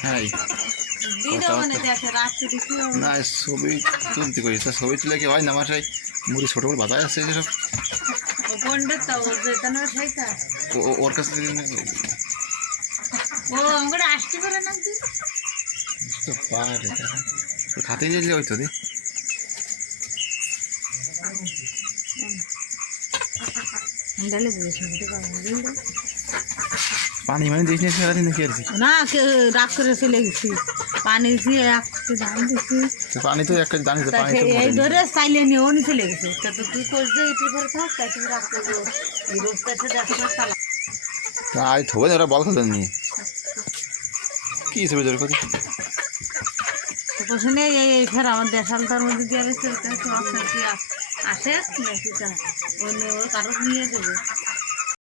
হ্যাঁ না ছবি তুলতে করি তা ছবি তুলে কি হয় না আমার সেই মুড়ি ছোটো করে বাতায় আসছে যেসব ওর কাছে পারে খাতে গেলে হয়তো দি পানি মানে দিস না সারাদিন নাকি আর না রাগ করে চলে গেছি পানি দিয়ে পানি তো একটা জানি এই ধরে চাইলে নিয়ে ও চলে গেছে তা তো তুই করছে এটি করে থাক তাই তুমি রাগ করবো এই রোজটা এসে দেখো চালা আজ থবে ওরা বল খেলেন নিয়ে কি ছবি তোর কথা পোষণে এই ফের আমার দেশালতার মধ্যে দিয়ে আসে নাকি ওর কারো নিয়ে দেবে